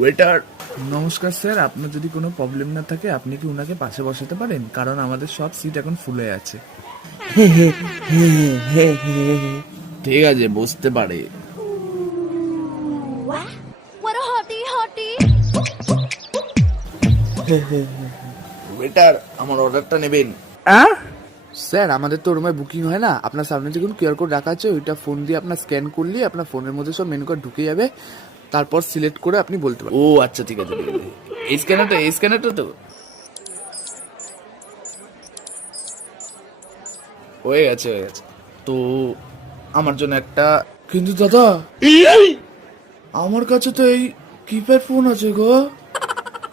Waiter. নমস্কার sir, আপনার যদি কোনো প্রবলেম না থাকে আপনি কি উনাকে পাশে বসাতে পারেন? কারণ আমাদের সব সিট এখন ফুলে আছে। ঠিক আছে, বসতে পারে। What a hottie hottie. Waiter, আমার অর্ডারটা নেবেন? স্যার, আমাদের তো রুমে বুকিং হয় না। আপনার সামনে দেখুন কিউআর কোড রাখা আছে, ওইটা ফোন দিয়ে আপনার স্ক্যান করলে আপনার ফোনের মধ্যে সব মেনু কার্ড ঢুকে যাবে। তারপর সিলেক্ট করে আপনি বলতে পারেন। ও আচ্ছা, ঠিক আছে ঠিক আছে। এই স্ক্যানারটা তো হয়ে গেছে। তো আমার জন্য একটা। কিন্তু দাদা, আমার কাছে তো এই কিপ্যাড ফোন আছে গো,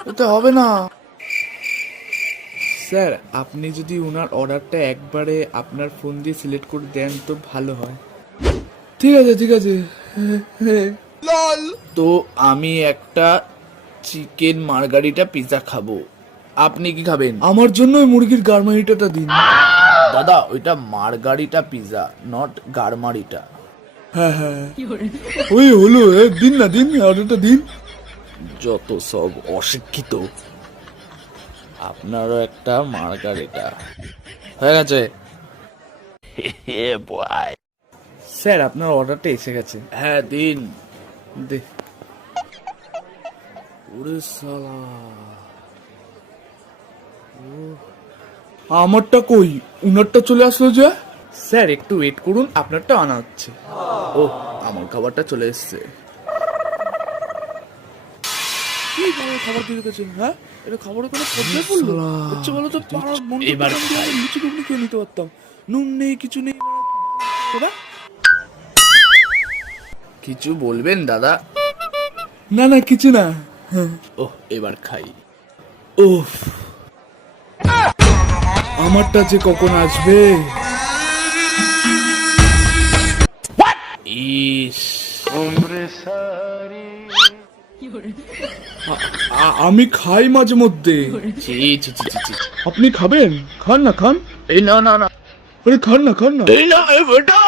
এটা হবে না। স্যার, আপনি যদি ওনার অর্ডারটা একবারে আপনার ফোন দিয়ে সিলেক্ট করে দেন তো ভালো হয়। ঠিক আছে ঠিক আছে। তো আমি একটা চিকেন মার্গারিটা পিৎজা খাবো, আপনি কি খাবেন? আমার জন্য ওই মুরগির গারমারিটাটা দিন। দাদা, ওইটা মার্গারিটা পিৎজা, নট গারমারিটা। হ্যাঁ হ্যাঁ, ওই হলো, দিন না দিন, অর্ডারটা দিন। যত সব অশিক্ষিত। আপনারও একটা মার্গারিটা হয়ে গেছে। স্যার, আপনার অর্ডারটা এসে গেছে। হ্যাঁ, দিন। দে। ওরে শালা, আমারটা কই? উনারটা চলে আসলো যে। স্যার, একটু ওয়েট করুন, আপনারটা আনা হচ্ছে। ও, আমার খাবারটা চলে এসছে। কি খাবার দিয়ে রেখেছে? হ্যাঁ, এটা খাবারের কোনো পর্যায়ে পড়লো? হচ্ছে বলো তো, পাড়ার বন্ধু এবার খাই। লুচি ঘুগনি খেয়ে নিতে পারতাম। নুন নেই, কিছু নেই। ওরা কিছু বলবেন দাদা? না না, কিছু না। ও, এবার খাই। উফ, আমারটা যে কখন আসবে? ইস, আমি খাই মাঝে মধ্যে। ছি ছি ছি ছি ছি। আপনি খাবেন? খান না, খান। এই না না না, আরে খান না, খান না। এই না, এই বেটা।